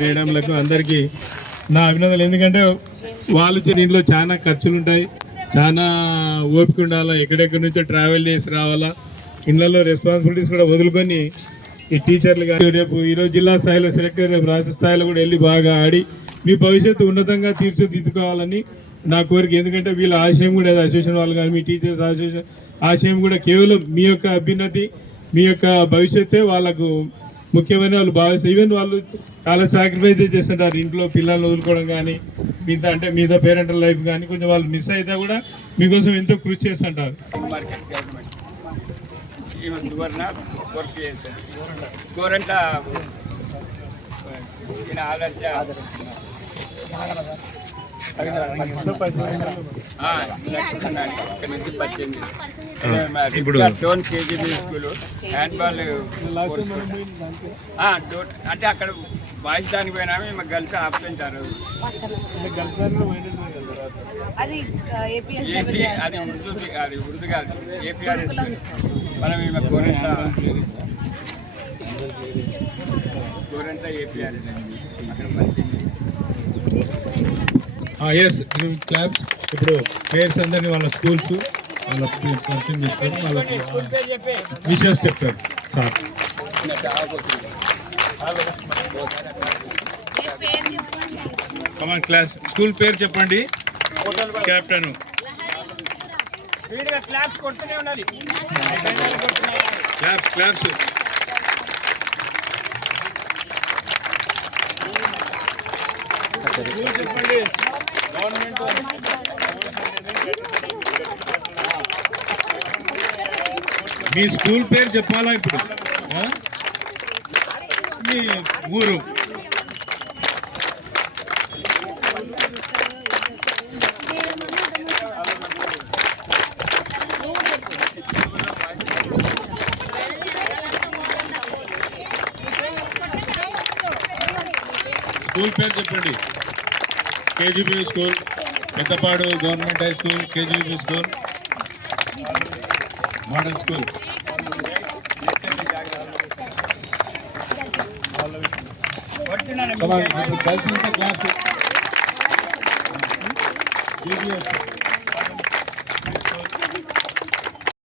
మేడంలకు అందరికీ నా అభినందనలు. ఎందుకంటే వాళ్ళు దీంట్లో చాలా ఖర్చులు ఉంటాయి, చాలా ఓపిక ఉండాలా, ఎక్కడెక్కడి నుంచో ట్రావెల్ చేసి రావాలా, ఇళ్ళల్లో రెస్పాన్సిబిలిటీస్ కూడా వదులుకొని ఈ టీచర్లు కానీ రేపు ఈరోజు జిల్లా స్థాయిలో సెలెక్ట్ అయ్యి రేపు రాష్ట్ర స్థాయిలో కూడా వెళ్ళి బాగా ఆడి మీ భవిష్యత్తు ఉన్నతంగా తీర్చిదిద్దుకోవాలని నా కోరిక. ఎందుకంటే వీళ్ళ ఆశయం కూడా అసోసియేషన్ వాళ్ళు కానీ మీ టీచర్స్ అసోసియేషన్ ఆశయం కూడా కేవలం మీ యొక్క అభ్యున్నతి, మీ యొక్క భవిష్యత్తే వాళ్ళకు ముఖ్యమైన వాళ్ళు భావిస్తారు. ఈవెన్ వాళ్ళు చాలా సాక్రిఫైస్ చేస్తుంటారు, ఇంట్లో పిల్లల్ని వదులుకోవడం కానీ మిగతా అంటే మిగతా పేరెంటల్ లైఫ్ కానీ కొంచెం వాళ్ళు మిస్ అయితే కూడా మీకోసం ఎంతో కృషి చేస్తుంటారు. ఇప్పుడు డోన్ కేజీబీ స్కూల్ హ్యాండ్బాల్ అంటే అక్కడ బాయ్స్ దానికి పోయినా మాకు గర్ల్స్ ఆపుతుంటారు. అది ఉర్దూ కాదు, ఏపీఆర్ఎస్ మనం గోరంట ఏపీఆర్ఎస్ అక్కడ పనిచేయండి. ఎస్ క్లాబ్స్ ఇప్పుడు పేర్స్ అందరినీ వాళ్ళ స్కూల్స్ వాళ్ళ పరిచయం చేసుకొని వాళ్ళకి విషయాలు చెప్తారు సార్. కమాన్ క్లాస్ స్కూల్ పేరు చెప్పండి. Captain claps claps. చెప్పండి గవర్నమెంట్ మీ స్కూల్ పేరు చెప్పాలా ఇప్పుడు, మీ ఊరు. స్కూల్ పేరు చెప్పండి. KGB school, Peddapadu government high school, KGB school, model school. కలిసి క్లాస్